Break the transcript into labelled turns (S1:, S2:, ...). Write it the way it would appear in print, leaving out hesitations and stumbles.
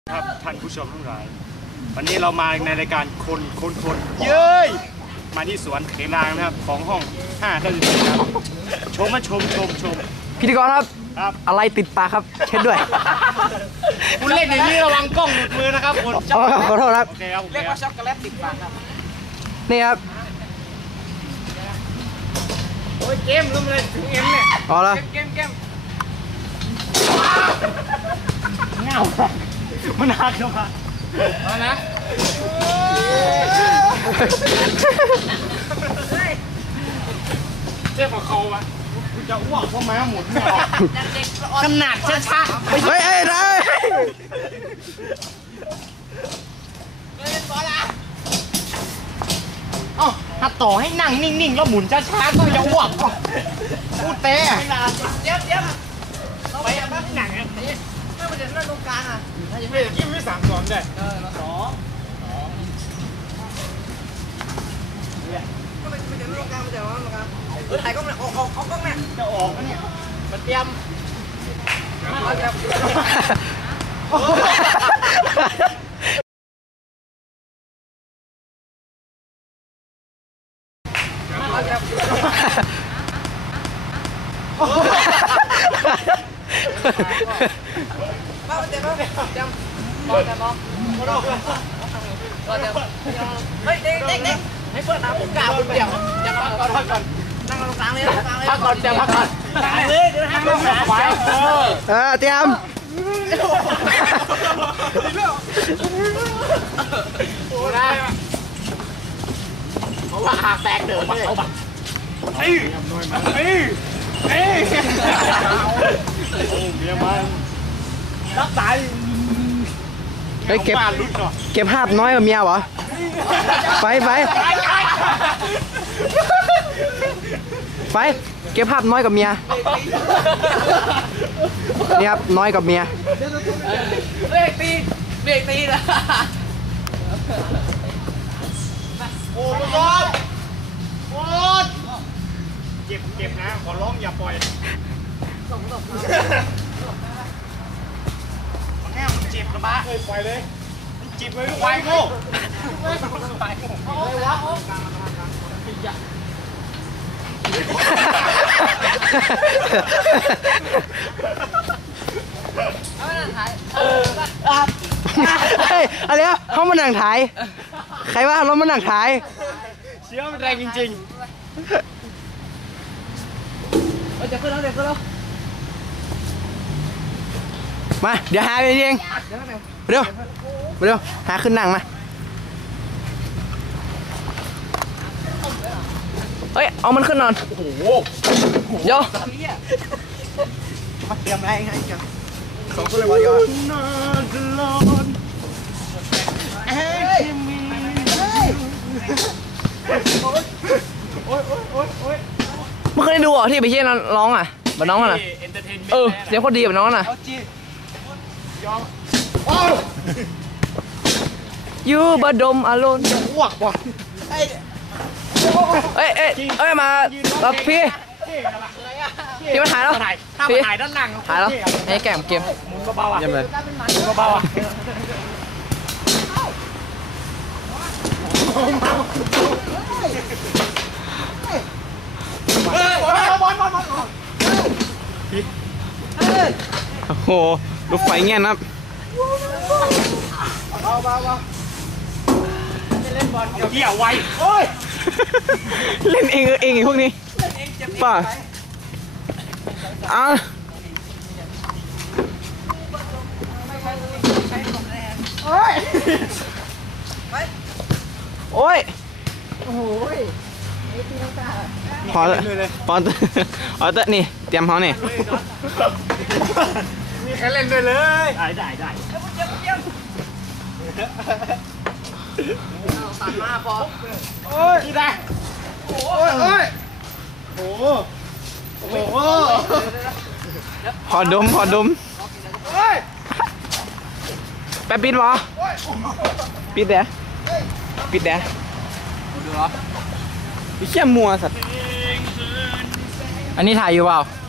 S1: ครับท่านผู้ชมทั้งหลายวันนี้เรามาในรายการคนเย้ยมาที่สวนเขนางนะครับของห้อง5 ท่านครับชม
S2: พิธีกรครับอะไรติดปากครับเช็ดด้วย
S1: คุณเล่นอย่างนี้ระวังกล้องหลุดมือนะครับคุณ
S2: ขอโทษครับ
S1: เรียกว่าช็อกโกแลตติดปากครับ
S2: นี่ครับ
S1: โอ้ยเกมเริ่มเลยถึงเอ็มเนี่ย
S2: อ๋อแล้ว
S1: เกมเงามันหักเข้ามาเอานะเจ็บกับเขาปะคุณจะอ้วกเพราะม้าหมุนไม่ออกขนาดช้าๆ
S2: เฮ้ยได้
S1: ถ้าต่อให้นั่งนิ่งๆแล้วหมุนช้าๆก็จะอ้วกพูดเตะเดี๋ยวไปบ้านหนังอ่ะไม่มันจะเล่นตรงกลางอ่ะไม่กินไม่3-2ได้ก็ไม่จะเล่นตรงกลางมันจะว่าตรงกลางถ่ายกล้องเนี่ยออกกล้องเนี่ยจะออกเนี่ยมันเตรียมเฮ้ยเด็กให้เพื่อนนะผมกล่าวคุณเดี่ยวจะมาก่อนนั่งตรงกลางเลยพักก่อนเดี๋ยวพักก่อนกลางเลยเดี๋ยวนั่งตรงกลางไป
S2: เตรียม
S1: โอ้ได้เพราะว่าหากแตกเดินเลยเฮ้ยเมียมันรับสาย
S2: เก็บภาพน้อยกว่าเมียเหรอไปเก็บภาพน้อยกว่าเมียนี่ครับน้อยกว่าเมีย
S1: เบรกตีนะโอ้ยโอ้ยเจ็บนะขอร้องอย่าปล่อยแง่มันเจ็บนะบ้าปล่อยเลยมันเจ็บเลยไวโง่อะไรวะ
S2: อะไรอ่ะเขามานั่งถ่ายใครว่าเรามานั่งถ่าย
S1: เชื่อมันแรงจริงๆจะขึ้นแล้ว
S2: มาเดี๋ยวหาไปเองเร็วหาขึ้นนั่งมาเฮ้ยเอามันขึ้นนอนโอ้โหโย
S1: มาเตรียมอะไรให้กัน
S2: 2 คนเลยวะโยเมื่อคืนได้ดูเหรอที่ไปเยี่ยนร้องอ่ะแบบน้องอ่ะเสียงคนดีแบบน้องน่ะยูบดมอารมณ์
S1: อ้วกว่ะ
S2: เอ้ยมาพี่มาถ่ายแล้ว
S1: ถ่ายด้านหลัง
S2: ถ่ายแล้วให้แกมเกม
S1: มุนเบาๆอ่ะ
S2: เยี่ยมเลย
S1: มุนเบาๆอ่ะ
S2: โอ้โหรถไฟเงี้ยนะครับ
S1: เล่นบอลเกี่ยวไว
S2: เล่นเองพวกนี้ป่ะโอ้ยพอแล้วนี่เตรียมเขาเนี่ย
S1: มีใครเล่นด้วยเลยได้ตัดมาพอโอ้ยได้โอ้
S2: พอดมแป๊บปิดวะปิดเด้ดูเหรอพี่เชี่ยมัวสัตว์อันนี้ถ่ายอยู่เปล่า